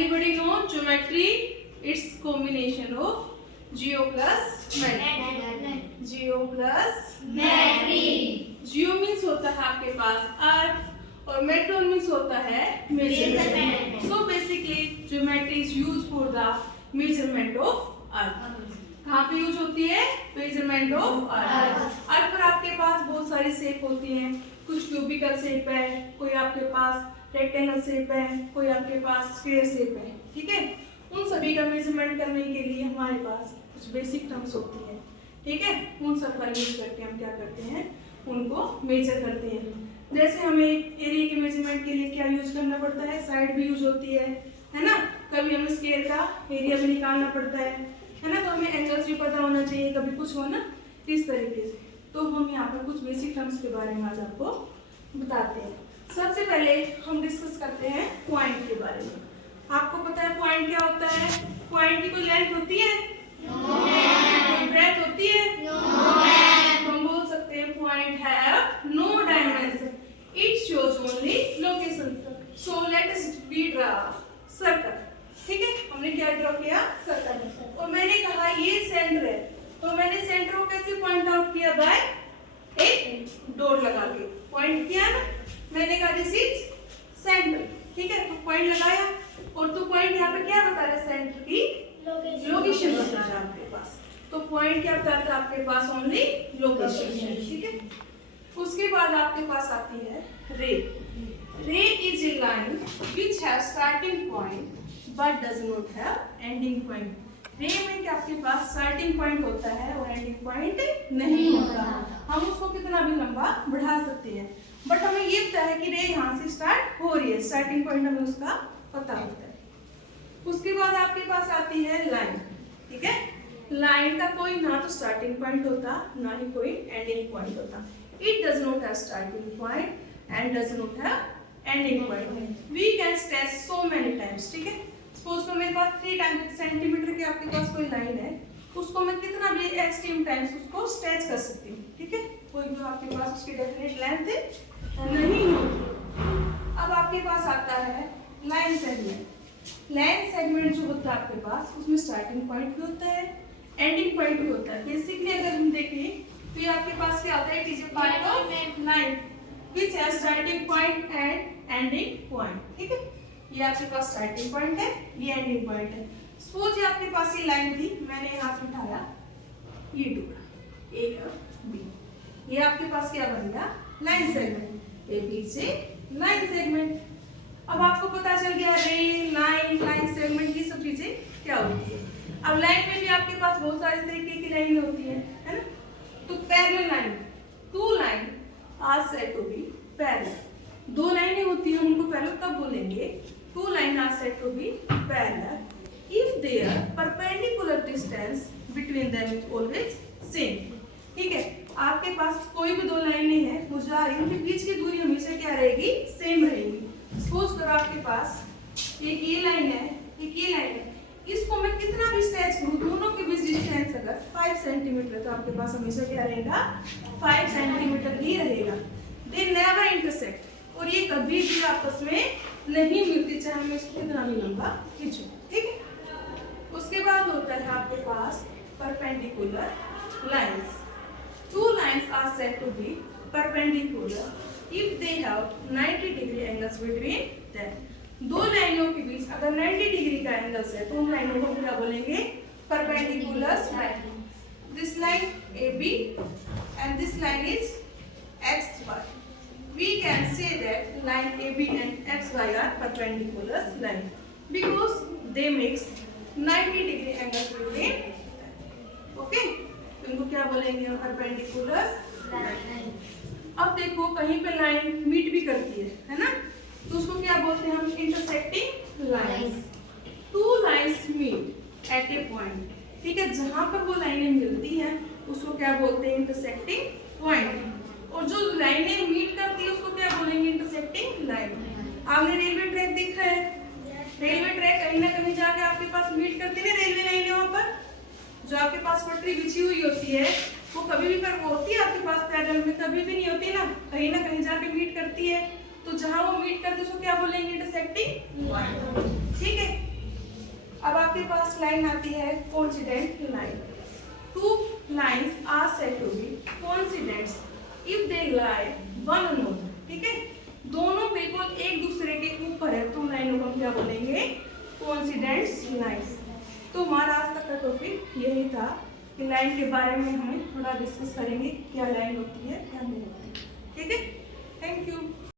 Anybody know geometry? It's combination of geo plus metry. Geo plus metry. Geo means होता है आपके पास अर्थ और metro means होता है measurement. So basically geometry is used for the measurement of earth. कहाँ पे use होती है? Measurement of earth. अर्थ पर आपके पास बहुत सारी शेप होती हैं. कुछ क्यूबिकल शेप है, कोई आपके पास रेक्टेंगल शेप है, कोई आपके पास स्क्वायर शेप है. ठीक है, उन सभी का मेजरमेंट करने के लिए हमारे पास कुछ बेसिक टर्म्स होती है. ठीक है, उन सब का यूज करके हम क्या करते हैं, उनको मेजर करते हैं. जैसे हमें एरिया के मेजरमेंट के लिए क्या यूज करना पड़ता है? साइड भी यूज होती है ना. कभी हमें स्केल का एरिया भी निकालना पड़ता है ना. तो हमें एंगल्स भी पता होना चाहिए, कभी कुछ हो ना इस तरीके से. तो हम यहाँ पर कुछ बेसिक टर्म्स के बारे में आज आपको बताते हैं. सबसे पहले हम डिस्कस करते हैं पॉइंट के बारे में. आपको पता है पॉइंट क्या होता है? पॉइंट की कोई लेंथ होती है? कोई ब्रेथ होती है? तो हम बोल सकते हैं point have no dimension, it shows only location. So let us we draw circle. ठीक है, हमने क्या ड्रॉ किया? सर्कल. और मैंने कहा ये सेंटर है, तो मैंने सेंटर को कैसे पॉइंट आउट किया? बाय एक डॉट लगा के पॉइंट किया ना. मैंने कहा दिस इज सेंटर. ठीक है, तो पॉइंट लगाया और तो पॉइंट यहाँ पे क्या बता रहा है? सेंटर की लोकेशन बता रहा है आपके पास. तो पॉइंट क्या बता रहा है आपके पास? Only location. ठीक है, उसके बाद आपके पास आती है रे. रे is a line which have starting point but does not have ending point. रे में क्या आपके पास स्टार्टिंग पॉइंट होता है और एंडिंग पॉइंट नहीं होता. हम उसको कितना भी लंबा बढ़ा सकते हैं, बट हमें ये पता है कि रे यहाँ से स्टार्ट हो रही है. स्टार्टिंग पॉइंट हमें उसका पता होता है. उसके बाद आपके पास आती है लाइन. ठीक है, लाइन का कोई ना तो स्टार्टिंग पॉइंट होता ना ही कोई एंडिंग पॉइंट होता. It does not have starting point and does not have ending point. We can stretch so many times. ठीक है, सपोज तो मेरे पास 3 सेंटीमीटर की आपके पास कोई लाइन है, उसको मैं कितना भी एक्सट्रीम टाइम्स उसको स्ट्रेच कर सकती हूँ. ठीक है, कोई भी आपके पास उसकी डेफिनेट लेंथ नहीं होती. अब आपके पास आता है लाइन सेगमेंट. लाइन सेगमेंट जो होता है आपके पास, उसमें स्टार्टिंग पॉइंट भी होता है, एंडिंग पॉइंट भी होता है. बेसिकली अगर हम देखें तो ये आपके पास क्या होता है? It is a part of line which has starting point and ending point. ठीक है, ये आपके पास स्टार्टिंग पॉइंट है, ये एंडिंग पॉइंट है. सपोज ये आपके पास ये लाइन थी, मैंने यहाँ से उठाया ये टुकड़ा ए और बी. ये आपके पास क्या बन गया? Line segment. ए बी से लाइन सेगमेंट. अब आपको पता चल गया रे, लाइन, लाइन सेगमेंट की सब चीजें क्या होती है. अब लाइन में भी आपके पास बहुत सारे तरीके की लाइन होती है ना. तो parallel line, two line are said to be parallel. दो लाइनें होती हैं, उनको पैरेलल तब बोलेंगे. Two line are said to be parallel if their perpendicular distance between them is always same. ठीक है, आपके पास कोई भी दो लाइनें हैं, वो जा रही हैं, उनके बीच की दूरी हमेशा क्या रहेगी? सेम रहेगी. सपोज करो आपके पास एक ये लाइन है, एक ये लाइन है. इसको मैं कितना भी स्ट्रेच करूं, दोनों के बीच डिस्टेंस अगर 5 सेंटीमीटर है, तो आपके पास हमेशा क्या रहेगा? 5 सेंटीमीटर ही रहेगा. They never intersect. और ये कभी भी आपस में नहीं मिलती, चाहे मैं इसको कितना भी लंबा खींचूं. ठीक है, उसके बाद होता है आपके पास perpendicular lines. Two lines are said to be perpendicular if they have 90 degree angles between them. दो लाइनों के बीच अगर 90 डिग्री का एंगल्स है, तो उन लाइनों को क्या बोलेंगे? Perpendicular line. This line AB and this line is XY. We can say that line AB and XY are perpendicular line because they makes 90 degree angles between them. Okay? इनको क्या बोलेंगे? Perpendicular line. अब देखो कहीं पे line meet भी करती है ना, तो उसको क्या बोलते हैं हम? Intersecting lines. Two lines meet at a point. ठीक है, जहां पर वो लाइनें मिलती हैं उसको क्या बोलते हैं? Intersecting point. और जो लाइनें मीट करती है उसको क्या बोलेंगे? Intersecting line. आपने रेलवे ट्रैक देखा है? रेलवे ट्रैक कहीं ना कहीं जाके आपके पास मीट करती है ना रेलवे लाइनें. वहां पर जो आपके पास पटरी बिछी हुई होती है, वो कभी भी पर होती है आपके पास पैरेलल में? कभी भी नहीं होती ना कहीं जाके मीट करती है. तो जहां वो मीट करती है उसको क्या बोलेंगे? Intersecting point. ठीक है, आपके पास लाइन आती है coincident line. Two lines are said to be coincidents if they lie one another, ठीक है, दोनों बिल्कुल एक दूसरे के ऊपर है तो लाइनों को हम क्या बोलेंगे, कोइंसिडेंट्स लाइंस। तो हमारा आज तक का टॉपिक यही था कि लाइन के बारे में हमें थोड़ा डिस्कस करेंगे, क्या लाइन होती है क्या नहीं होती, ठीक है। Thank you.